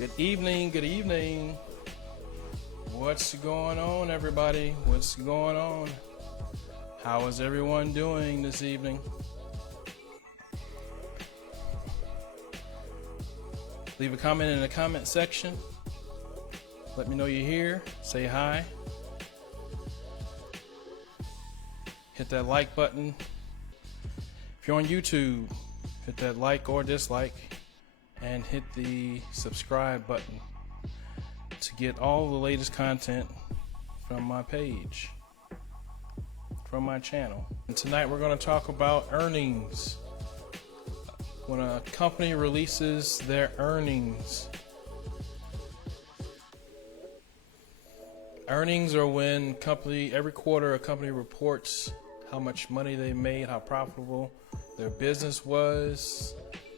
Good evening, good evening. What's going on, everybody? What's going on? How is everyone doing this evening? Leave a comment in the comment section. Let me know you're here. Say hi. Hit that like button. If you're on YouTube, hit that like or dislike. And hit the subscribe button to get all the latest content from my page, from my channel. And tonight we're going to talk about earnings. When a company releases their earnings. Earnings are when every quarter a company reports how much money they made, how profitable their business was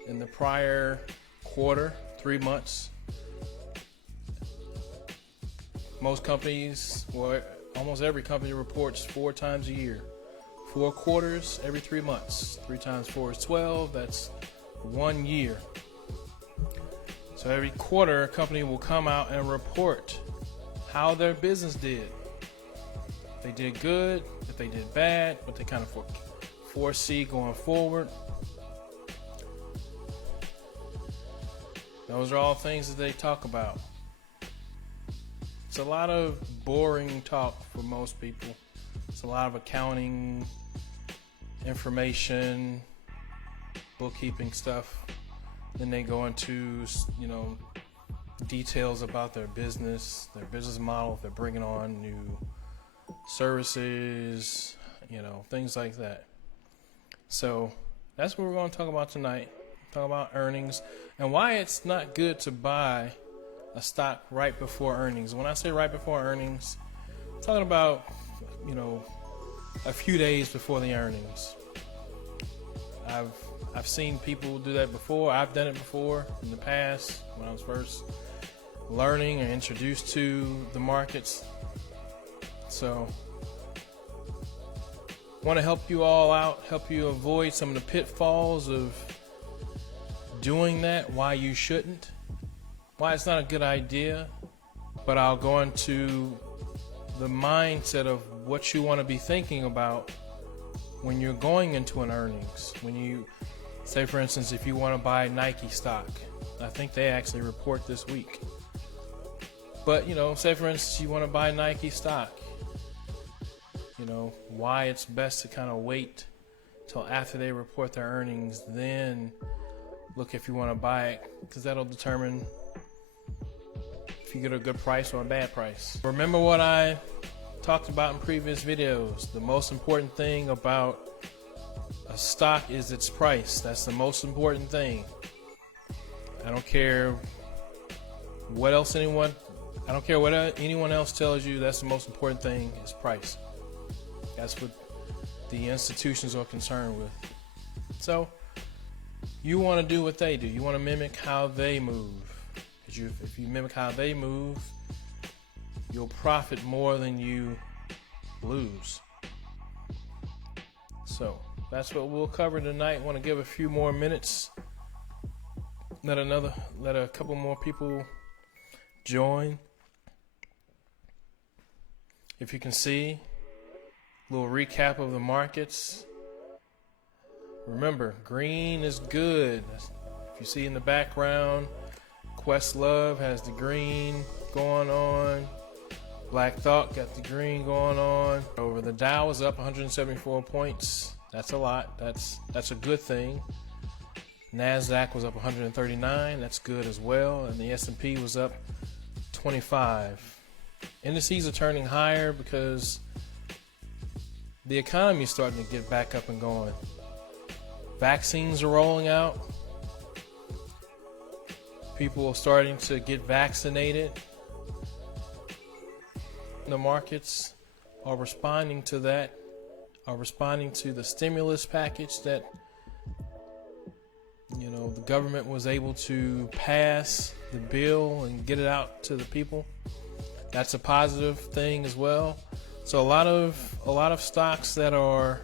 in the prior quarter, 3 months. Most companies, or almost every company, reports 4 times a year. 4 quarters every 3 months. 3 times 4 is 12. That's 1 year. So every quarter, a company will come out and report how their business did. If they did good, if they did bad, what they kind of foresee going forward. Those are all things that they talk about. It's a lot of boring talk for most people. It's a lot of accounting, information, bookkeeping stuff. Then they go into, details about their business model, if they're bringing on new services, things like that. So that's what we're going to talk about tonight. Talk about earnings and why it's not good to buy a stock right before earnings. When I say right before earnings, I'm talking about, a few days before the earnings. I've seen people do that before. I've done it before in the past when I was first learning and introduced to the markets. So I want to help you all out, help you avoid some of the pitfalls of doing that, why you shouldn't, why it's not a good idea, but I'll go into the mindset of what you want to be thinking about when you're going into an earnings. When you say, for instance, if you want to buy Nike stock, I think they actually report this week. But, say for instance, you want to buy Nike stock, why it's best to kind of wait till after they report their earnings, then look if you want to buy it, because that'll determine if you get a good price or a bad price. Remember what I talked about in previous videos. The most important thing about a stock is its price. That's the most important thing. I don't care what anyone else tells you. That's the most important thing, is price. That's what the institutions are concerned with. So you want to do what they do. You want to mimic how they move. If you mimic how they move, you'll profit more than you lose. So that's what we'll cover tonight. I want to give a few more minutes. Let a couple more people join. If you can see, a little recap of the markets. Remember, green is good. If you see in the background, Questlove has the green going on. Black Thought got the green going on. Over the Dow is up 174 points. That's a lot. That's a good thing. NASDAQ was up 139. That's good as well. And the S&P was up 25. Indices are turning higher because the economy is starting to get back up and going. Vaccines are rolling out. People are starting to get vaccinated. The markets are responding to that, are responding to the stimulus package that the government was able to pass the bill and get it out to the people. That's a positive thing as well. So a lot of stocks that are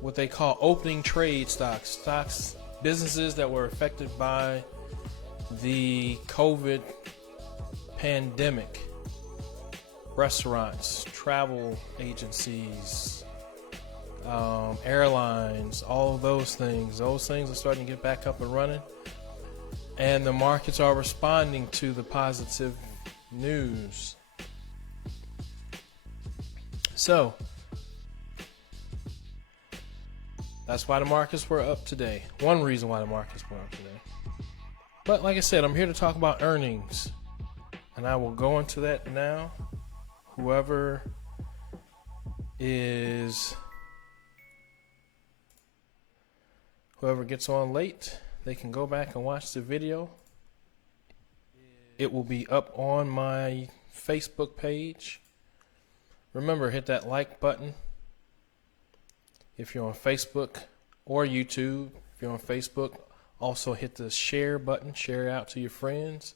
what they call opening trade stocks, businesses that were affected by the COVID pandemic, restaurants, travel agencies, airlines, all of those things are starting to get back up and running, and the markets are responding to the positive news. So that's why the markets were up today. One reason why the markets were up today. But like I said, I'm here to talk about earnings, and I will go into that now. Whoever gets on late, they can go back and watch the video. It will be up on my Facebook page. Remember, hit that like button if you're on Facebook or YouTube. If you're on Facebook, also hit the share button, share it out to your friends.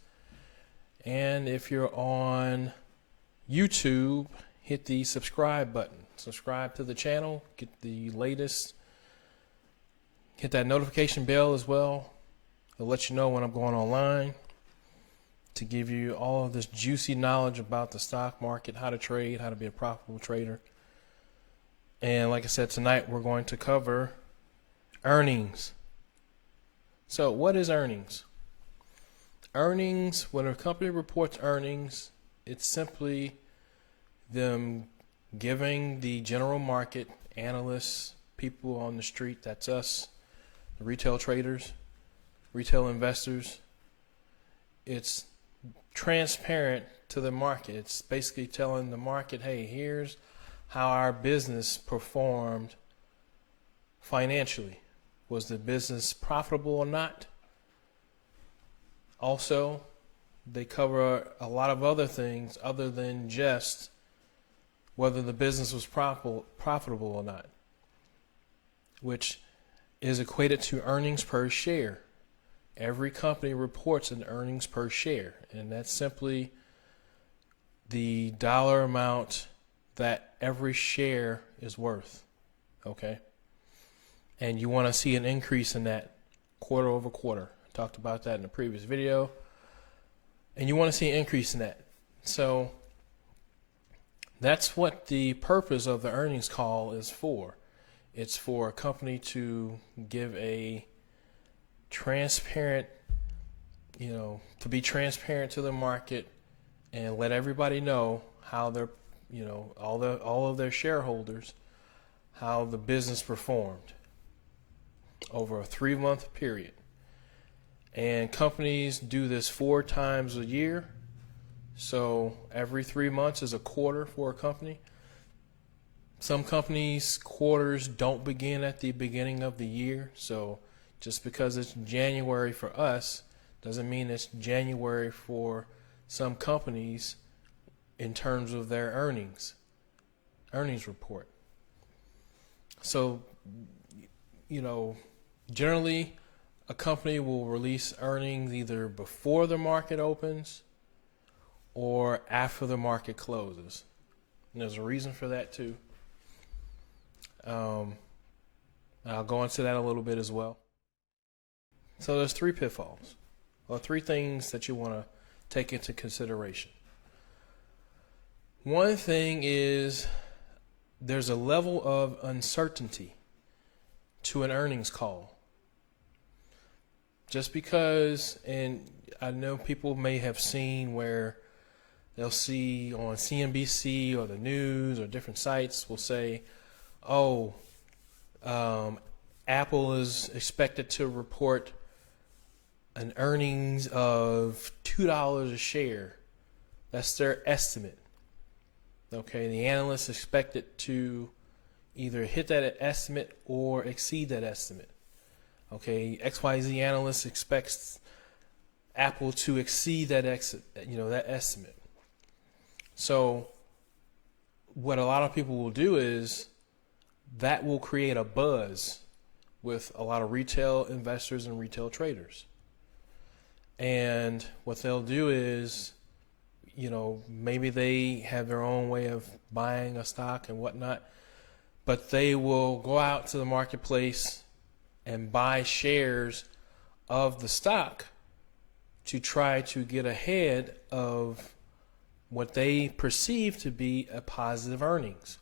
And if you're on YouTube, hit the subscribe button. Subscribe to the channel, get the latest. Hit that notification bell as well. It'll let you know when I'm going online to give you all of this juicy knowledge about the stock market, how to trade, how to be a profitable trader. And like I said, tonight we're going to cover earnings. So what is earnings? Earnings, when a company reports earnings, it's simply them giving the general market, analysts, people on the street, that's us, the retail traders, retail investors, it's transparent to the market. It's basically telling the market, hey, here's how our business performed financially. Was the business profitable or not? Also, they cover a lot of other things other than just whether the business was profitable or not, which is equated to earnings per share. Every company reports an earnings per share, and that's simply the dollar amount that every share is worth, okay? And you want to see an increase in that quarter over quarter. I talked about that in the previous video. And you want to see an increase in that. So that's what the purpose of the earnings call is for. It's for a company to give a transparent, to be transparent to the market and let everybody know how they're, all of their shareholders, how the business performed over a 3-month period. And companies do this 4 times a year. So every 3 months is a quarter for a company. Some companies' quarters don't begin at the beginning of the year. So just because it's January for us doesn't mean it's January for some companies in terms of their earnings report. So, generally a company will release earnings either before the market opens or after the market closes. And there's a reason for that too. I'll go into that a little bit as well. So there's 3 pitfalls, or 3 things that you want to take into consideration. One thing is there's a level of uncertainty to an earnings call. Just because, and I know people may have seen where they'll see on CNBC or the news or different sites will say, Apple is expected to report an earnings of $2 a share. That's their estimate. Okay, the analysts expect it to either hit that estimate or exceed that estimate. Okay, XYZ analyst expects Apple to exceed that that estimate. So what a lot of people will do is that will create a buzz with a lot of retail investors and retail traders. And what they'll do is, maybe they have their own way of buying a stock and whatnot, but they will go out to the marketplace and buy shares of the stock to try to get ahead of what they perceive to be a positive earnings.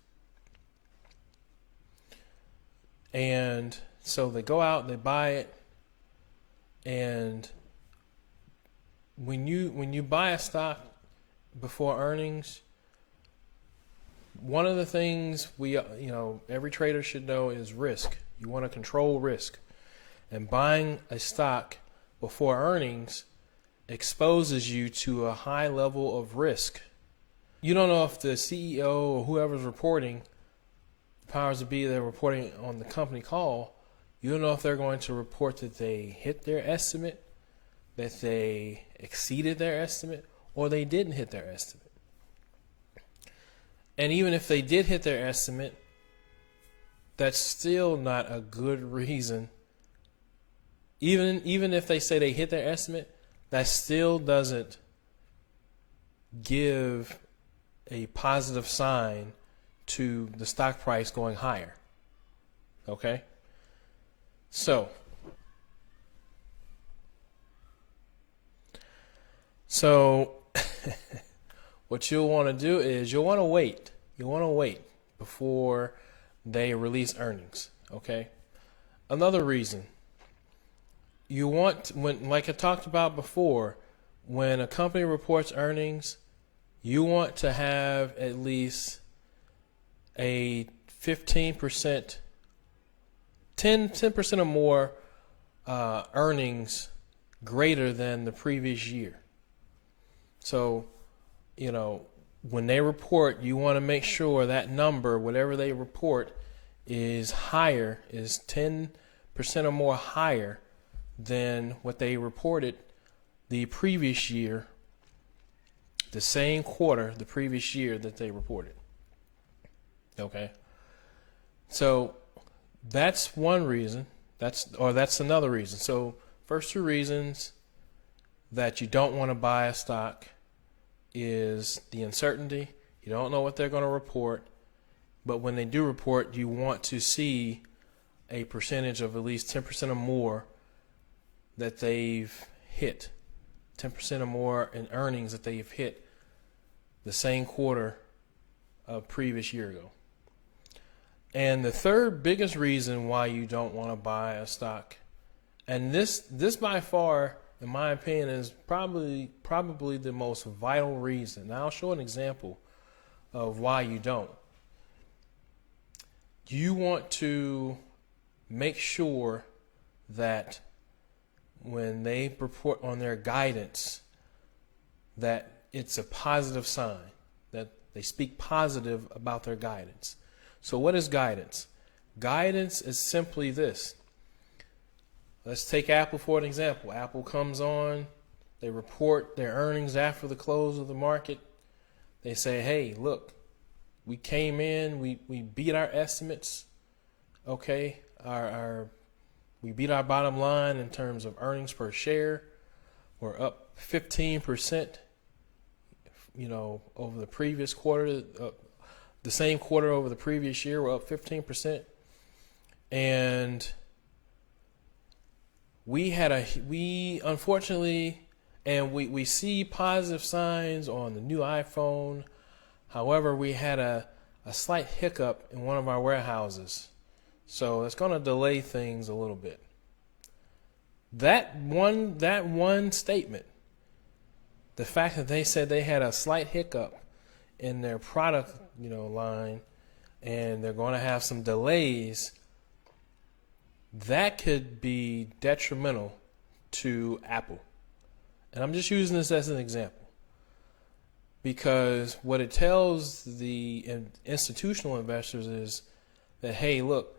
And so they go out and they buy it. And when you buy a stock before earnings, one of the things every trader should know is risk. You want to control risk. And buying a stock before earnings exposes you to a high level of risk. You don't know if the CEO or whoever's reporting, powers to be, they're reporting on the company call. You don't know if they're going to report that they hit their estimate, that they exceeded their estimate, or they didn't hit their estimate. And even if they did hit their estimate, that's still not a good reason. Even if they say they hit their estimate, that still doesn't give a positive sign to the stock price going higher. Okay? So what you'll want to do is you'll want to wait. You want to wait before they release earnings. Okay? Another reason. You want, like I talked about before, when a company reports earnings, you want to have at least a 15%, 10% or more earnings greater than the previous year. So, when they report, you want to make sure that number, whatever they report, is higher, is 10% or more higher than what they reported the previous year, the same quarter, the previous year that they reported. Okay. So that's one reason. That's another reason. So first two reasons that you don't want to buy a stock is the uncertainty. You don't know what they're going to report. But when they do report, you want to see a percentage of at least 10% or more that they've hit. 10% or more in earnings that they've hit the same quarter of previous year ago. And the third biggest reason why you don't want to buy a stock, and this by far, in my opinion, is probably the most vital reason. Now I'll show an example of why you don't. You want to make sure that when they report on their guidance, that it's a positive sign, that they speak positive about their guidance. So what is guidance? Guidance is simply this. Let's take Apple for an example. Apple comes on, they report their earnings after the close of the market. They say, hey, look, we came in, we beat our estimates, okay? We beat our bottom line in terms of earnings per share. We're up 15%, over the previous quarter. The same quarter over the previous year, we're up 15%. And we unfortunately, and we see positive signs on the new iPhone. However, we had a slight hiccup in one of our warehouses. So it's going to delay things a little bit. That one statement, the fact that they said they had a slight hiccup in their product, line, and they're going to have some delays, that could be detrimental to Apple. And I'm just using this as an example, because what it tells the institutional investors is that, hey, look,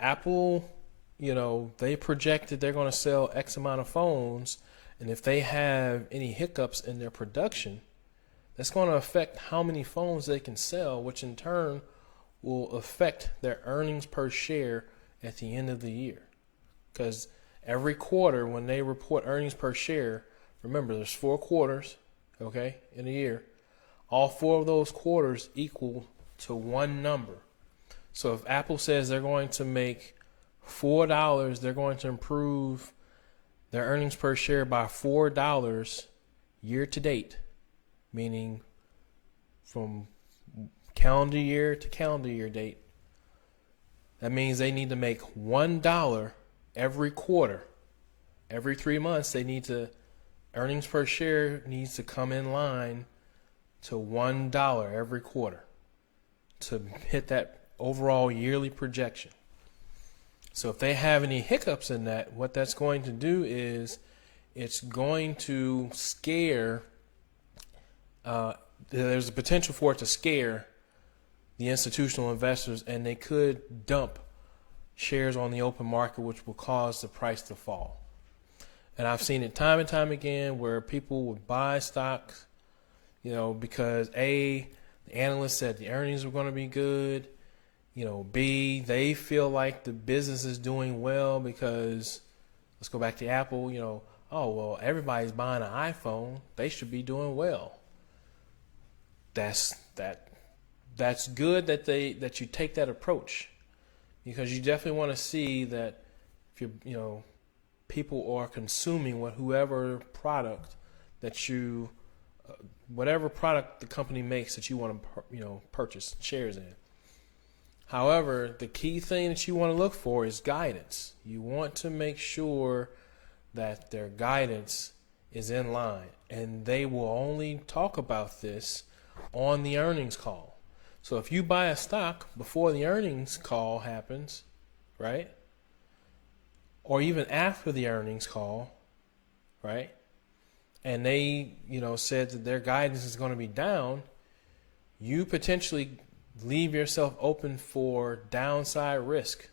Apple, they projected they're going to sell X amount of phones, and if they have any hiccups in their production, that's going to affect how many phones they can sell, which in turn will affect their earnings per share at the end of the year. Because every quarter, when they report earnings per share, remember, there's 4 quarters, okay, in a year. All 4 of those quarters equal to one number. So if Apple says they're going to make $4, they're going to improve their earnings per share by $4 year to date, meaning from calendar year to calendar year date. That means they need to make $1 every quarter. Every 3 months, earnings per share needs to come in line to $1 every quarter to hit that overall yearly projection. So if they have any hiccups in that, what that's going to do is it's going to scare, there's a potential for it to scare the institutional investors, and they could dump shares on the open market, which will cause the price to fall. And I've seen it time and time again where people would buy stocks, because A, the analyst said the earnings were going to be good. B, they feel like the business is doing well because, let's go back to Apple, oh, well, everybody's buying an iPhone. They should be doing well. That's good that you take that approach, because you definitely want to see that if people are consuming whatever product whatever product the company makes that you want to purchase shares in. However, the key thing that you want to look for is guidance. You want to make sure that their guidance is in line, and they will only talk about this on the earnings call. So if you buy a stock before the earnings call happens, right? Or even after the earnings call, right? And they, said that their guidance is going to be down, you potentially leave yourself open for downside risk.